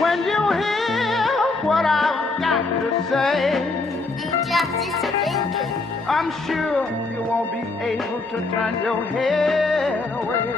When you hear what I've got to say, I'm sure you won't be able to turn your head away.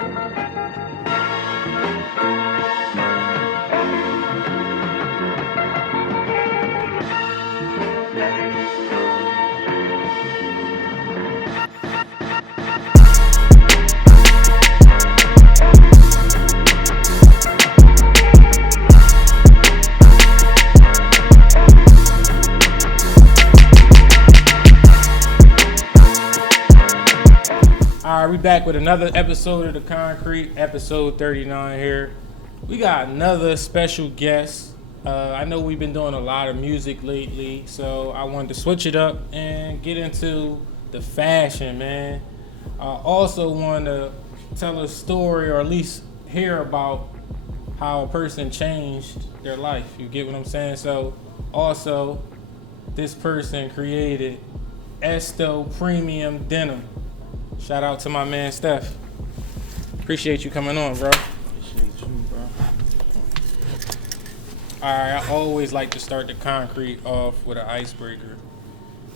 All right, we back with another episode of The Concrete, episode 39 here. We got another special guest. I know we've been doing a lot of music lately, so I wanted to switch it up and get into the fashion, man. I also want to tell a story, or at least hear about how a person changed their life. You get what I'm saying? So, also, this person created Esto Premium Denim. Shout out to my man Stef. Appreciate you coming on, bro. Appreciate you, bro. Alright, I always like to start the concrete off with an icebreaker.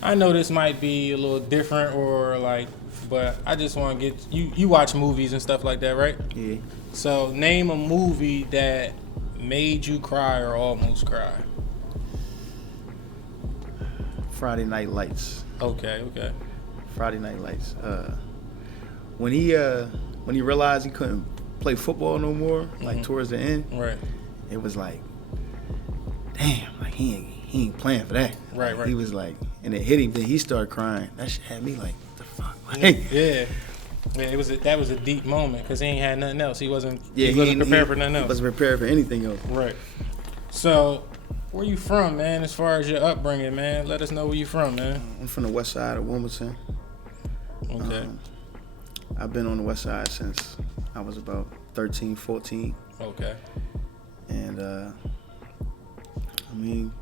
I know this might be a little different but I just want to get you watch movies and stuff like that, right? Yeah. So name a movie that made you cry or almost cry. Friday Night Lights. Okay. Friday Night Lights. When he realized he couldn't play football no more, like towards the end, Right. it was like, damn, like he ain't playing for that. Right. He was like, and it hit him. Then he started crying. That shit had me like, what the fuck? Like, Yeah, that was a deep moment because he ain't had nothing else. He wasn't prepared for nothing else. He wasn't prepared for anything else. Right. So, where you from, man? As far as your upbringing, man, let us know where you from, man. I'm from the west side of Wilmington. Okay. I've been on the west side since I was about 13, 14. Okay. And I mean,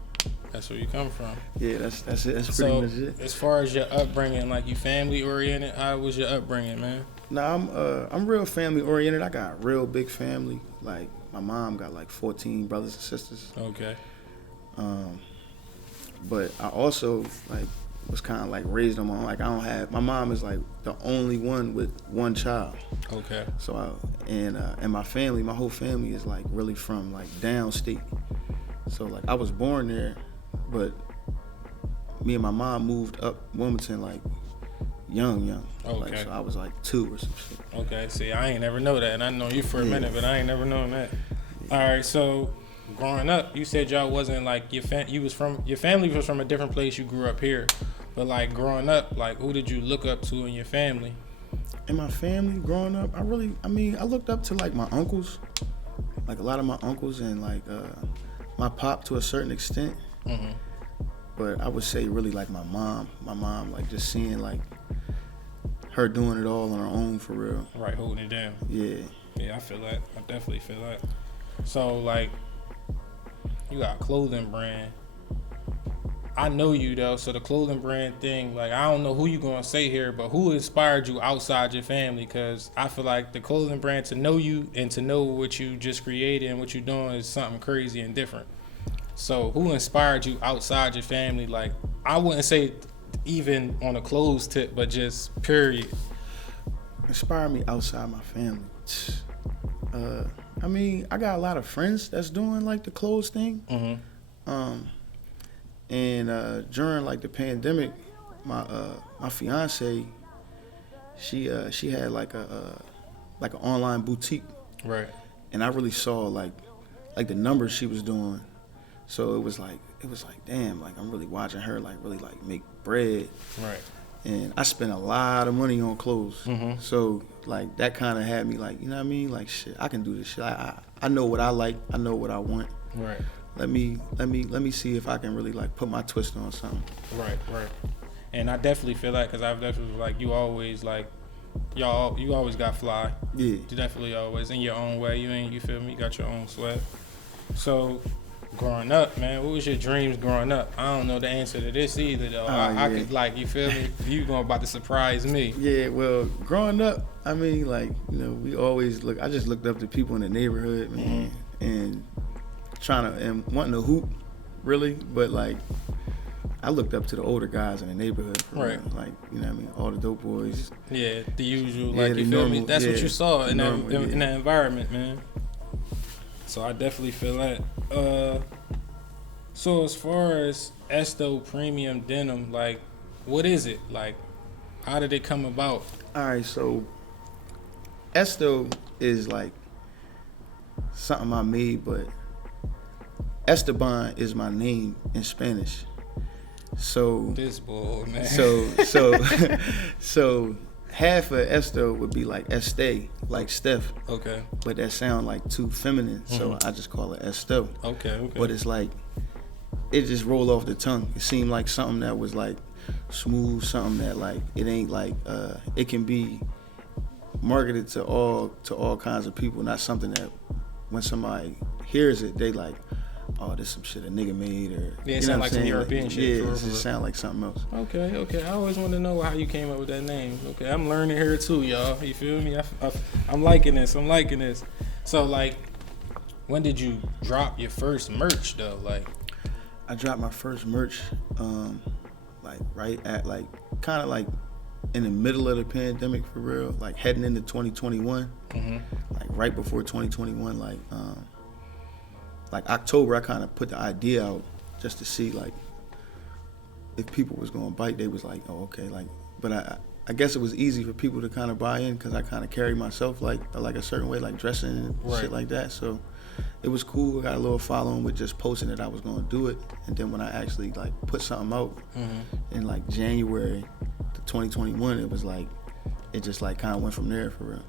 that's where you come from. yeah, that's it. That's So, pretty much it. as far as your upbringing, like you family oriented, how was your upbringing, man? Nah, I'm real family oriented. I got a real big family. Like my mom got like 14 brothers and sisters. Okay. But I also like was kind of like raised on my own. Like my mom is like the only one with one child. Okay. So and my family, my whole family is like really from like downstate. So like I was born there, but me and my mom moved up Wilmington like young. Okay. Like, so I was like 2 or some shit. Okay. See, I ain't never know that, and I know you for a minute, but I ain't never known that. All right. So, growing up, you said y'all wasn't like your family was from a different place. You grew up here, but like growing up, like who did you look up to in your family? In my family, growing up, I looked up to like my uncles, like a lot of my uncles, and like my pop to a certain extent. Mm-hmm. But I would say really like my mom, like just seeing like her doing it all on her own for real. Right, holding it down. Yeah. Yeah, I feel that. I definitely feel that. So like, you got a clothing brand. I know you though, so the clothing brand thing, like I don't know who you gonna say here, but who inspired you outside your family? Because I feel like the clothing brand, to know you and to know what you just created and what you're doing is something crazy and different. So who inspired you outside your family? Like I wouldn't say even on a clothes tip, but just period. Inspired me outside my family. I mean, I got a lot of friends that's doing like the clothes thing. Mm-hmm. And during like the pandemic, my fiance, she had like an online boutique. Right. And I really saw like the numbers she was doing. So it was like damn, like I'm really watching her like really like make bread. Right. And I spent a lot of money on clothes. Mm-hmm. So like that kind of had me like, you know what I mean? Like shit, I can do this shit. I know what I like. I know what I want. Right. Let me see if I can really like put my twist on something. Right. And I definitely feel that because I've definitely like you always got fly. Yeah. You definitely always in your own way. You feel me? You got your own sweat. So growing up, man, what was your dreams growing up? I don't know the answer to this either though. I could like, you feel me? You about to surprise me. Yeah, well, growing up, I mean, like, you know, we always I just looked up to people in the neighborhood, man, and trying to and wanting to hoop, really, but like I looked up to the older guys in the neighborhood, right? Like, you know what I mean, all the dope boys. Yeah, the usual, Yeah, like, the you feel normal, me? That's what you saw in normal, in that environment, man. So I definitely feel that. So as far as Esto Premium Denim, like, what is it? Like, how did it come about? All right, so Esto is like something I made, but Esteban is my name in Spanish. So This bull, man. So half of Esto would be like Este, like Stef. Okay. But that sound like too feminine, so I just call it Esto. Okay. But it's like it just rolled off the tongue. It seemed like something that was like smooth, something that like it ain't like it can be marketed to all kinds of people, not something that when somebody hears it, they like, oh, this some shit a nigga made, or yeah, it sound like some European shit. Yeah, it just sound like something else. Okay. I always want to know how you came up with that name. Okay, I'm learning here too, y'all. You feel me? I'm liking this. So like, when did you drop your first merch though? Like, I dropped my first merch, like right at like kind of like in the middle of the pandemic for real, like heading into 2021, like right before 2021, like October, I kind of put the idea out just to see like if people was gonna bite. They was like, oh, okay, like, but I guess it was easy for people to kind of buy in because I kind of carry myself like a certain way, like dressing and shit like that. So it was cool. I got a little following with just posting that I was gonna do it, and then when I actually like put something out in like January 2021, it was like it just like kind of went from there for real.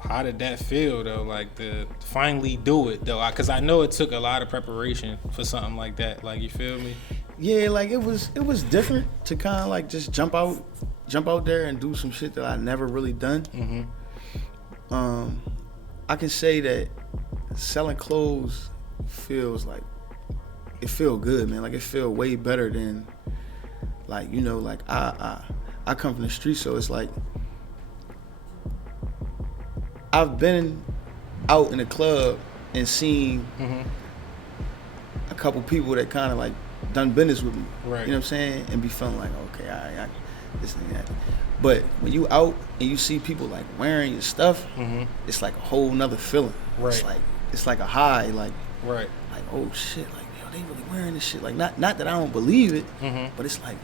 How did that feel though? Like to finally do it though, because I know it took a lot of preparation for something like that. Like, you feel me? Yeah, like it was different to kind of like just jump out there and do some shit that I never really done. I can say that selling clothes feels like it feel good, man. Like it feel way better than like, you know, like I come from the street, so it's like I've been out in the club and seen a couple people that kind of like done business with me. Right. You know what I'm saying? And be feeling like, okay, I this and that. But when you out and you see people like wearing your stuff, it's like a whole nother feeling. Right. It's like a high, like Right. like, oh shit, like, yo, they really wearing this shit. Like not that I don't believe it, but it's like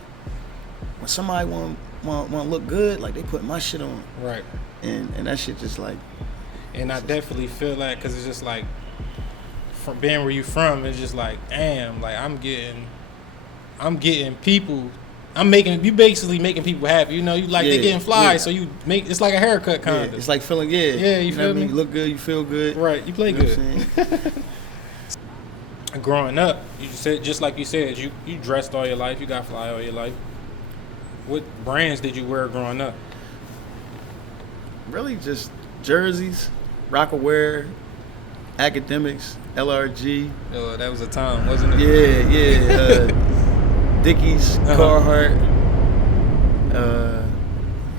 when somebody want to look good, like they put my shit on. Right. And that shit just like. And I definitely feel that because it's just like, from being where you from, it's just like, damn, like I'm getting people. You basically making people happy. You know, you like they getting fly, so you make it's like a haircut kind of. It's like feeling Yeah, you feel me? You look good, you feel good. Right, you play good. Growing up, you said just like you said, you dressed all your life, you got fly all your life. What brands did you wear growing up? Really, just jerseys, Rockaware, Academics, LRG. Oh, that was a time, wasn't it? Yeah. Dickies, Carhartt.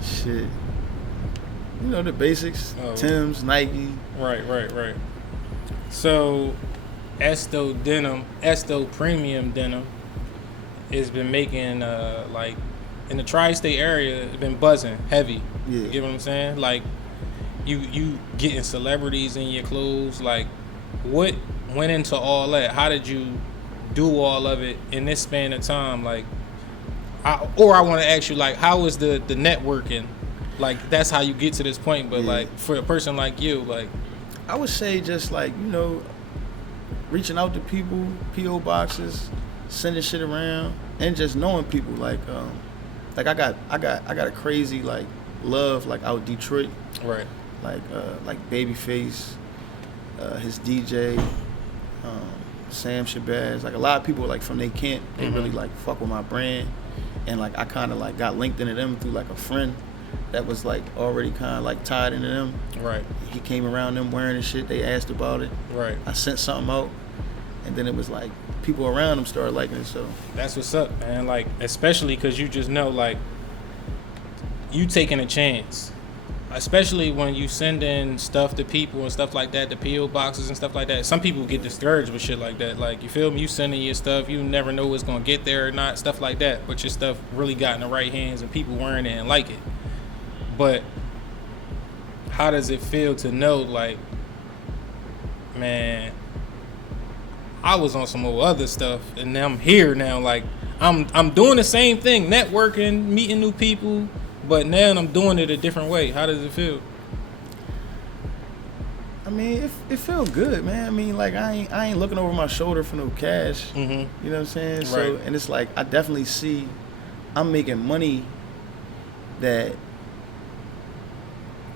Shit. You know the basics. Tim's, Nike. Right. So, Esto Premium Denim has been making like in the tri-state area, it's been buzzing heavy. Yeah. You get what I'm saying? Like you getting celebrities in your clothes. Like, what went into all that? How did you do all of it in this span of time? Like, I want to ask you, like, how is the networking? Like, that's how you get to this point. But like, for a person like you, like, I would say just like, you know, reaching out to people, PO boxes, sending shit around, and just knowing people. Like I got a crazy like love like out Detroit. Right. Like Babyface, his DJ, Sam Shabazz. Like a lot of people like from they camp, they really like fuck with my brand, and like I kind of like got linked into them through like a friend that was like already kind of like tied into them. Right. He came around them wearing the shit. They asked about it. Right. I sent something out, and then it was like people around them started liking it. So that's what's up, man. Like, especially because you just know, like, you taking a chance. especially when you send in stuff to people and stuff like that, the PO boxes and stuff like that. Some people get discouraged with shit like that. Like, you feel me? You sending your stuff, you never know it's gonna get there or not, stuff like that. But your stuff really got in the right hands and people wearing it and like it. But how does it feel to know, like, man, I was on some old other stuff and I'm here now. Like, I'm doing the same thing, networking, meeting new people, but now I'm doing it a different way. How does it feel? I mean, it feels good, man. I mean, like, I ain't looking over my shoulder for no cash. Mm-hmm. You know what I'm saying? Right. So, and it's like, I definitely see I'm making money that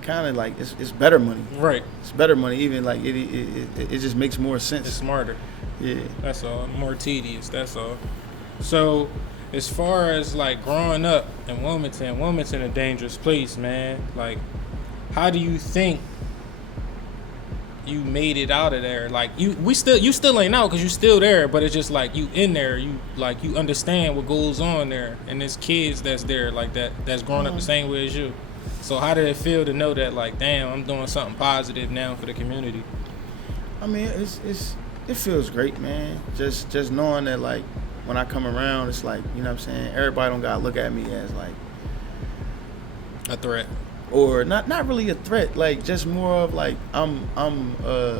kind of like, it's better money. Right. It's better money. Even like, it just makes more sense. It's smarter. Yeah. That's all. More tedious. That's all. So, as far as like growing up in Wilmington a dangerous place, man. Like, how do you think you made it out of there? Like, you still ain't out because you still there, but it's just like you in there. You understand what goes on there, and there's kids that's there like that's growing up the same way as you. So how did it feel to know that, like, damn, I'm doing something positive now for the community? I mean, it feels great, man. Just knowing that, like, when I come around, it's like, you know what I'm saying, everybody don't gotta look at me as like A threat. Or not really a threat, like just more of like I'm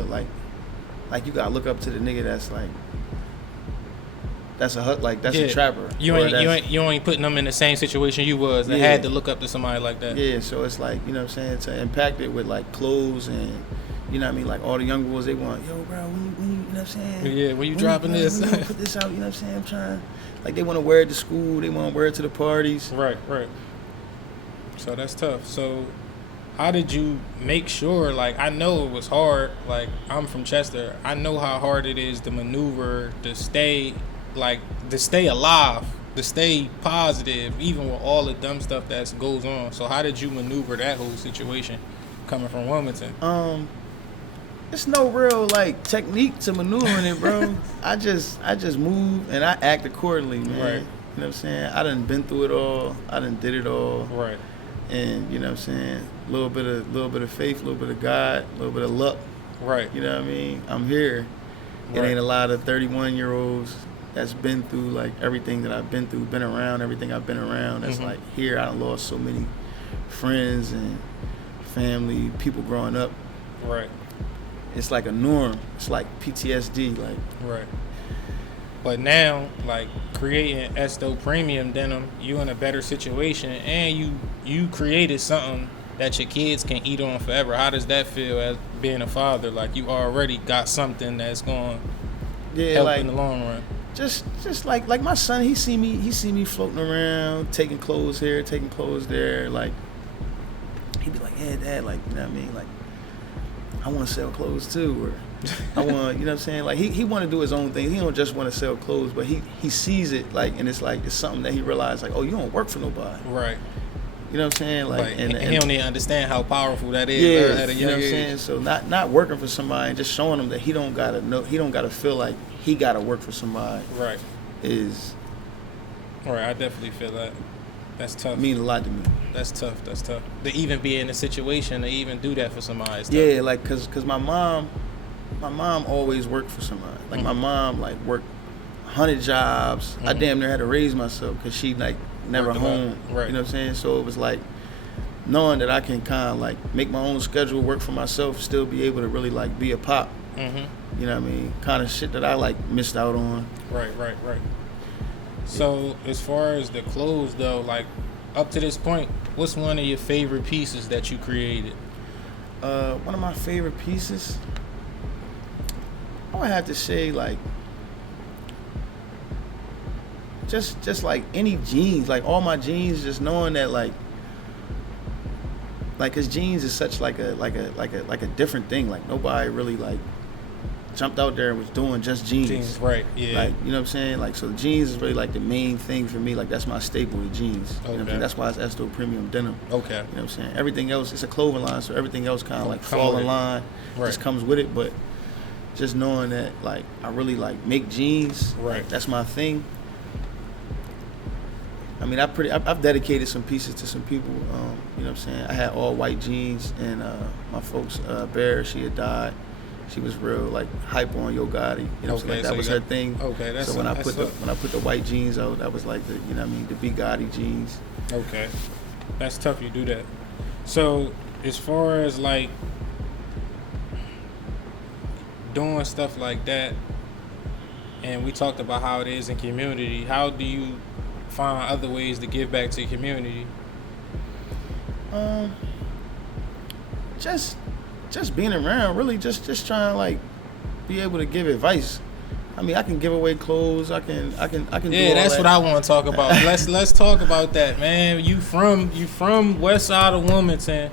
like you gotta look up to the nigga that's like that's a trapper. You ain't putting them in the same situation you was and had to look up to somebody like that. Yeah, so it's like, you know what I'm saying, to impact it with like clothes and, you know what I mean, like all the young boys, they want, yo, bro, when you know what I'm saying? Yeah, when you dropping this? When you put this out, you know what I'm saying? I'm trying, like they want to wear it to school, they want to wear it to the parties. Right. So that's tough. So how did you make sure, like, I know it was hard, like, I'm from Chester, I know how hard it is to maneuver, to stay alive, to stay positive, even with all the dumb stuff that goes on. So how did you maneuver that whole situation coming from Wilmington? It's no real like technique to maneuvering it, bro. I just move and I act accordingly, man. Right. You know what I'm saying? I done been through it all. I done did it all. Right. And you know what I'm saying? A little bit of faith, a little bit of God, a little bit of luck. Right. You know what I mean? I'm here. It ain't a lot of 31-year-olds that's been through like everything that I've been through, been around everything I've been around. That's like here. I done lost so many friends and family, people growing up. Right. It's like a norm. It's like PTSD, like. Right. But now, like, creating Esto Premium Denim, you in a better situation, and you created something that your kids can eat on forever. How does that feel as being a father? Like, you already got something that's going to help in the long run. Just like my son, he see me floating around, taking clothes here, taking clothes there. Like, he'd be like, "Hey, Dad, like, you know what I mean? Like, I want to sell clothes too," or I want, you know what I'm saying? Like he want to do his own thing. He don't just want to sell clothes, but he sees it like, and it's like it's something that he realized like, oh, you don't work for nobody, right? You know what I'm saying? Like, and he don't even understand how powerful that is. Yeah, at a you young know what I'm age. saying? So not working for somebody and just showing him that he don't gotta feel like he gotta work for somebody. Right. Is. Right. I definitely feel that. That's tough. Mean a lot to me. That's tough. To even be in a situation to even do that for somebody. Yeah, like cause my mom always worked for somebody. Like my mom like worked 100 jobs. I damn near had to raise myself because she like never home. Right. You know what I'm saying? So it was like knowing that I can kind of like make my own schedule, work for myself, still be able to really like be a pop. You know what I mean? Kind of shit that I like missed out on. Right. So as far as the clothes though, like up to this point, what's one of your favorite pieces that you created? One of my favorite pieces, I would have to say like just like any jeans, like all my jeans, just knowing that like cause jeans is such like a different thing. Like nobody really like jumped out there and was doing just jeans. Right, yeah. Like, you know what I'm saying? Like, so the jeans is really like the main thing for me. Like, that's my staple, the jeans. Okay. You know what I'm saying? That's why it's Esto Premium Denim. Okay. You know what I'm saying? Everything else, it's a clothing line, so everything else kind of like fall in line. Right. Just comes with it. But just knowing that, like, I really like make jeans. Right. Like, that's my thing. I mean, I've dedicated some pieces to some people. You know what I'm saying? I had all white jeans, and my folks, Bear, she had died. She was real like hype on Yo Gotti. You know what I'm saying? Like, that was her thing. Okay, that's so when I put the white jeans out, that was like the, you know what I mean, the Big Gotti jeans. Okay, that's tough. You do that. So as far as like doing stuff like that, and we talked about how it is in community. How do you find other ways to give back to your community? Just being around, really, just trying to like be able to give advice. I mean, I can give away clothes. I can Yeah, do all that's that. what I want to talk about. Let's talk about that, man. You from West Side of Wilmington.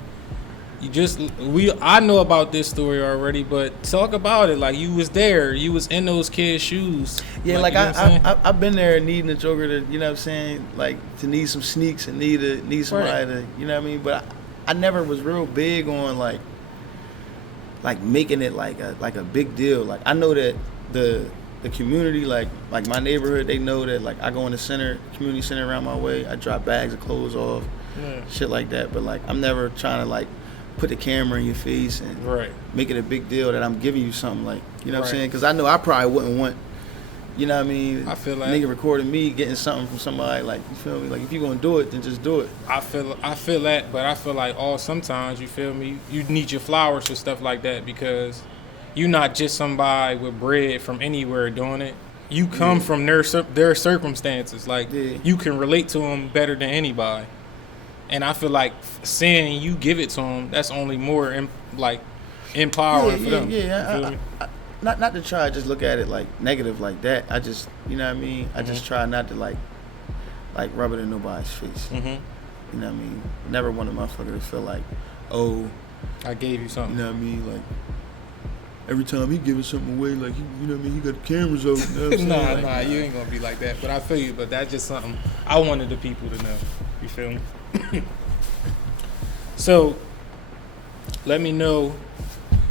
I know about this story already, but talk about it. Like, you was there, you was in those kids' shoes. Yeah, like I've been there needing a joker to, you know what I'm saying, like to need some sneaks and need somebody to, you know what I mean. But I never was real big on like making it like a big deal. Like, I know that the community, like my neighborhood, they know that like I go in the community center around my way. I drop bags of clothes off, shit like that. But like, I'm never trying to like put the camera in your face and make it a big deal that I'm giving you something, like, you know what I'm saying? Because I know I probably wouldn't want, you know what I mean, I feel like nigga recording me getting something from somebody, like, you feel me? Like, if you're gonna do it, then just do it. I feel that, but I feel like sometimes, you feel me, you need your flowers for stuff like that, because you're not just somebody with bread from anywhere doing it. You come from their circumstances. Like, you can relate to them better than anybody. And I feel like seeing you give it to them, that's only more empowering for them. Yeah. Not to try to just look at it like negative like that. I just, you know what I mean? I just try not to like rub it in nobody's face. You know what I mean? Never want a motherfucker to feel like, oh, I gave you something. You know what I mean? Like, every time he giving something away, like, you know what I mean? He got the cameras out. You know what I'm saying? Nah, you ain't gonna be like that. But I feel you. But that's just something I wanted the people to know. You feel me? So, let me know.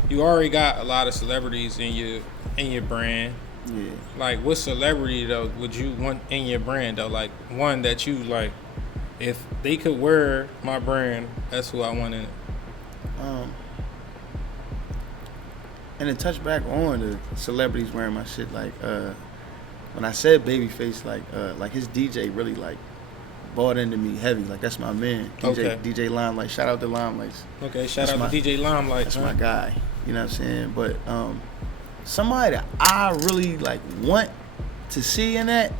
You already got a lot of celebrities in your brand. Yeah. Like, what celebrity though would you want in your brand though? Like, one that you like, if they could wear my brand, that's who I want in it. And to touch back on the celebrities wearing my shit, like when I said Babyface, like his DJ really like bought into me heavy. Like, that's my man, DJ Limelight. Shout out to Limelights. Okay, shout out to DJ Limelight. That's my guy. You know what I'm saying? But somebody that I really like want to see in that,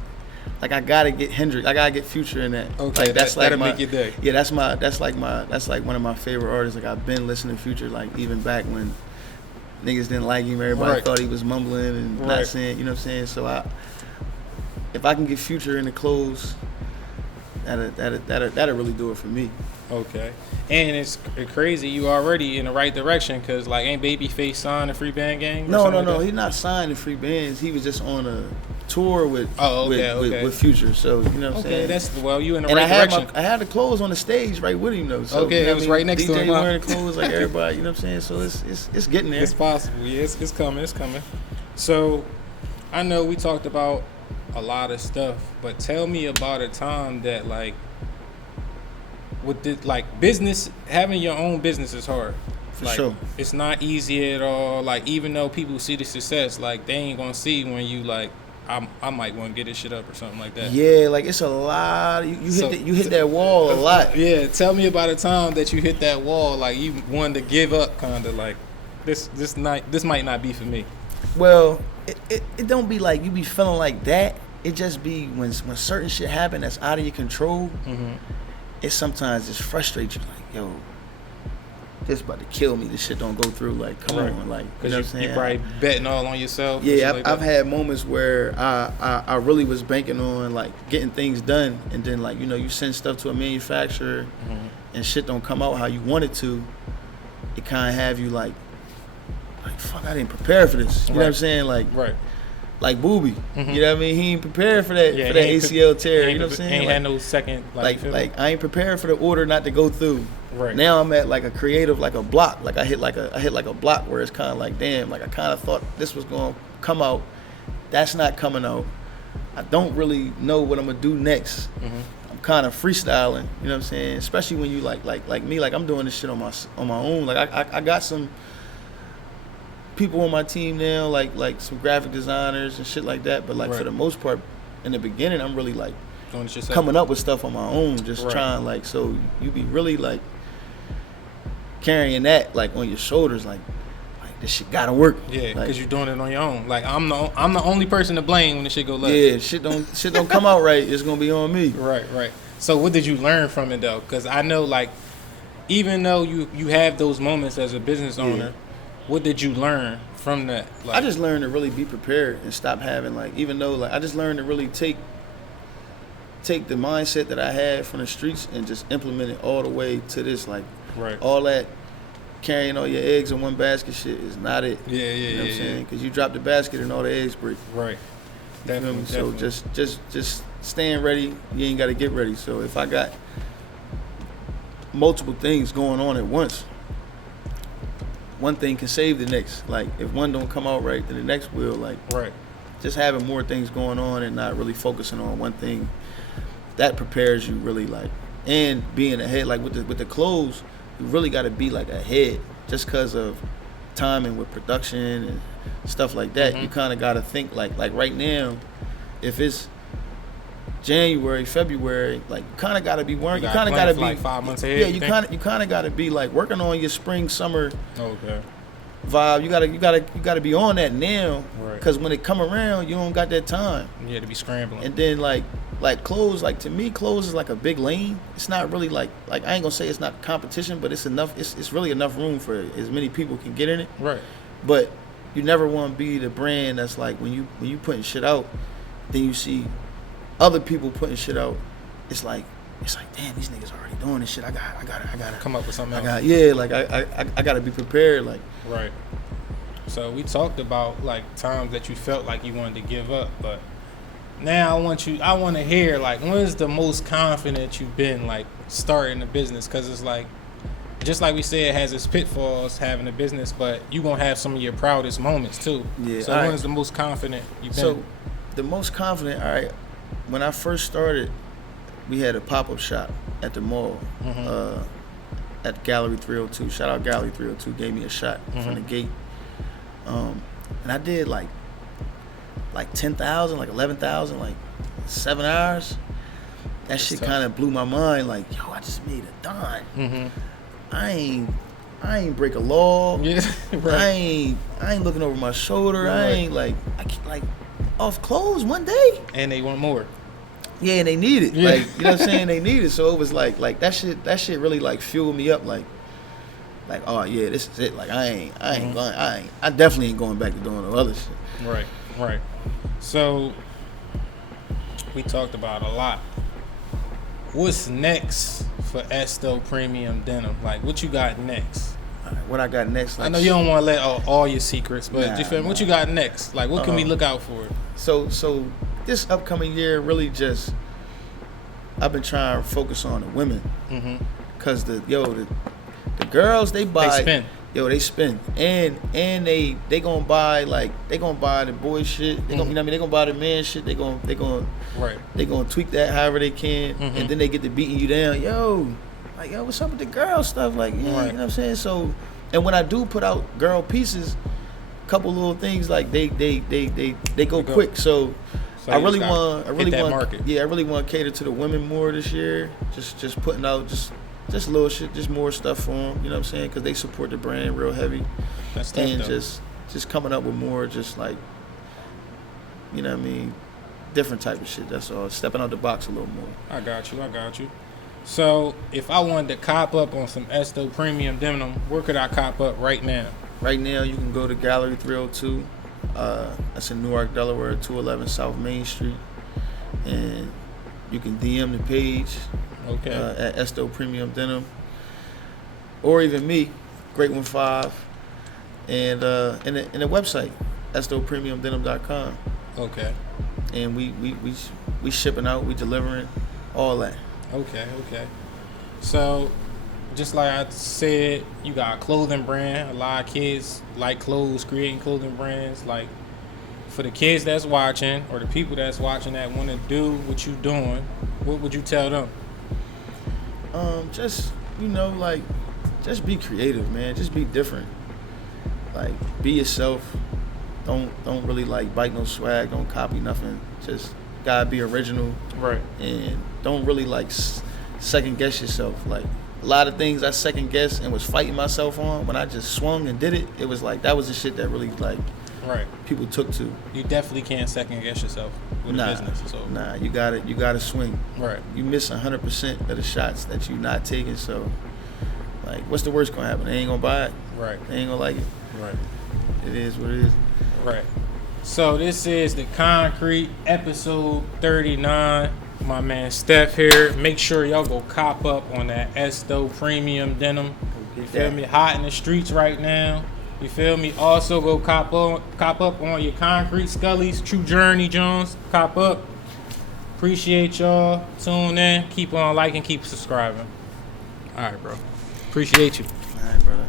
like, I gotta get Hendrix. I gotta get Future in that. Okay, like, that's that'll make your day. Yeah, that's like one of my favorite artists. Like, I've been listening to Future, like, even back when niggas didn't like him. Everybody thought he was mumbling and not saying, you know what I'm saying? So if I can get Future in the clothes, that'll really do it for me. Okay. And it's crazy, you already in the right direction, because, like, ain't Babyface signed to Free Band Gang? No. He's not signed to Free Bands. He was just on a tour with Future. So, you know what I'm saying? Okay, you in the right direction. I had the clothes on the stage right with him, though. So, okay, it was right next to him. DJ wearing the clothes like everybody, you know what I'm saying? So it's getting there. It's possible, yeah. It's coming. So, I know we talked about a lot of stuff, but tell me about a time that, like, with the, like, business, having your own business is hard. For like, sure. It's not easy at all. Like, even though people see the success, like, they ain't gonna see when you, like, I might want to get this shit up or something like that. Yeah, like, it's a lot. You hit that wall a lot. Yeah, tell me about a time that you hit that wall, like, you wanted to give up, kind of like, this might not be for me. Well, it don't be like you be feeling like that. It just be when certain shit happen that's out of your control. It sometimes just frustrates you, like, yo, this about to kill me. This shit don't go through. Like, come on, like, you know what I'm saying? You probably betting all on yourself. Yeah, I've had moments where I really was banking on, like, getting things done, and then, like, you know, you send stuff to a manufacturer and shit don't come out how you want it to. It kind of have you like, fuck, I didn't prepare for this. You know what I'm saying? Like Booby, you know what I mean? He ain't prepared for that ACL tear. You know what I'm saying? Ain't had no second. Like I ain't prepared for the order not to go through. Right. Now I'm at like a creative, like a block. Like I hit like a block where it's kind of like, damn. Like I kind of thought this was gonna come out. That's not coming out. I don't really know what I'm gonna do next. I'm kind of freestyling. You know what I'm saying? Especially when you like me, like I'm doing this shit on my own. Like I got some people on my team now, like some graphic designers and shit like that. But like for the most part, in the beginning, I'm really like coming up with stuff on my own, just trying like. So you be really like carrying that like on your shoulders, like this shit gotta work. Yeah, because you're doing it on your own. Like I'm the only person to blame when the shit go left. Yeah, shit don't come out right. It's gonna be on me. Right. So what did you learn from it though? Because I know like even though you have those moments as a business owner, what did you learn from that? Like, I just learned to really be prepared and stop having like, even though like I just learned to really take the mindset that I had from the streets and just implement it all the way to this. Like all that carrying all your eggs in one basket shit is not it. Yeah. You know what I'm saying? Because you drop the basket and all the eggs break. Right. Definitely. So just staying ready. You ain't got to get ready. So if I got multiple things going on at once, one thing can save the next. Like if one don't come out right, then the next will. Like just having more things going on and not really focusing on one thing, that prepares you really like. And being ahead, like with the clothes, you really got to be like ahead, just because of timing with production and stuff like that. You kind of got to think like right now, if it's January, February, like you kind of got to be working. You kind of got to be like 5 months ahead. Yeah, you kind of got to be like working on your spring, summer vibe. You gotta be on that now, because when it come around, you don't got that time. Yeah, to be scrambling. And then like clothes, like to me, clothes is like a big lane. It's not really like I ain't gonna say it's not competition, but it's enough. It's really enough room for as many people can get in it. Right. But you never want to be the brand that's like when you putting shit out, then you see other people putting shit out. It's like damn, these niggas already doing this shit. I gotta come up with something else. I gotta be prepared. Like right. So we talked about like times that you felt like you wanted to give up, but now I want to hear like when's the most confident you've been like starting a business? Because it's like, just like we said, it has its pitfalls having a business, but you gonna have some of your proudest moments too. Yeah. So when's the most confident you've been? So the most confident, all right, when I first started, we had a pop-up shop at the mall, at Gallery 302. Shout out Gallery 302, gave me a shot from the gate. And I did like 10,000, like 11,000, like 7 hours. That shit kind of blew my mind. Like, yo, I just made a dime. I ain't break a law. Yeah, right. I ain't looking over my shoulder. Right. I ain't like off clothes one day. And they want more. Yeah, and they need it. Yeah. Like, you know what I'm saying? They need it. So it was like that shit really like fueled me up. Like, oh yeah, this is it. Like I definitely ain't going back to doing no other shit. Right. So we talked about a lot. What's next for Esto Premium Denim? Like, what you got next? What I got next? Like, I know you don't want to let out all your secrets, but what you got next? Like, what can we look out for? So this upcoming year, really just I've been trying to focus on the women, cause the girls they buy. They spend. They spend, and they gonna buy the boy shit. They gonna, they gonna buy the man shit. They gonna tweak that however they can, and then they get to beating you down. What's up with the girl stuff? Like, you know what I'm saying? So, and when I do put out girl pieces, couple little things like they go quick. So I really want to cater to the women more this year. Just putting out just little shit, just more stuff for them, you know what I'm saying? Because they support the brand real heavy. That's tough, and though. just coming up with more, just like, you know what I mean, different type of shit. That's all. Stepping out the box a little more. I got you. So if I wanted to cop up on some Esto Premium Denim, where could I cop up right now? Right now, you can go to Gallery 302. That's in Newark, Delaware, 211 South Main Street, and you can DM the page. Okay. At Esto Premium Denim, or even me, Great 15, and the website estopremiumdenim.com. Okay. And we shipping out, we delivering, all that. Okay. So, just like I said, you got a clothing brand. A lot of kids like clothes, creating clothing brands. Like, for the kids that's watching or the people that's watching that want to do what you doing, what would you tell them? Just, like, just be creative, man. Just be different. Like, be yourself. Don't really like bite no swag. Don't copy nothing. Just gotta be original. Right. And don't really like second guess yourself. Like, a lot of things I second guessed and was fighting myself on, when I just swung and did it, it was like that was the shit that really like right. people took to. You definitely can't second guess yourself with a business. So. Nah, you gotta swing. Right. You miss 100% of the shots that you not taking. So, like, what's the worst gonna happen? They ain't gonna buy it. Right. They ain't gonna like it. Right. It is what it is. Right. So this is the Concrete episode 39. My man Stef here. Make sure y'all go cop up on that Esto Premium Denim. You feel me? Hot in the streets right now. You feel me? Also go cop up on your Concrete Scullies. True Journey Jones. Cop up. Appreciate y'all. Tune in. Keep on liking. Keep subscribing. All right, bro. Appreciate you. All right, brother.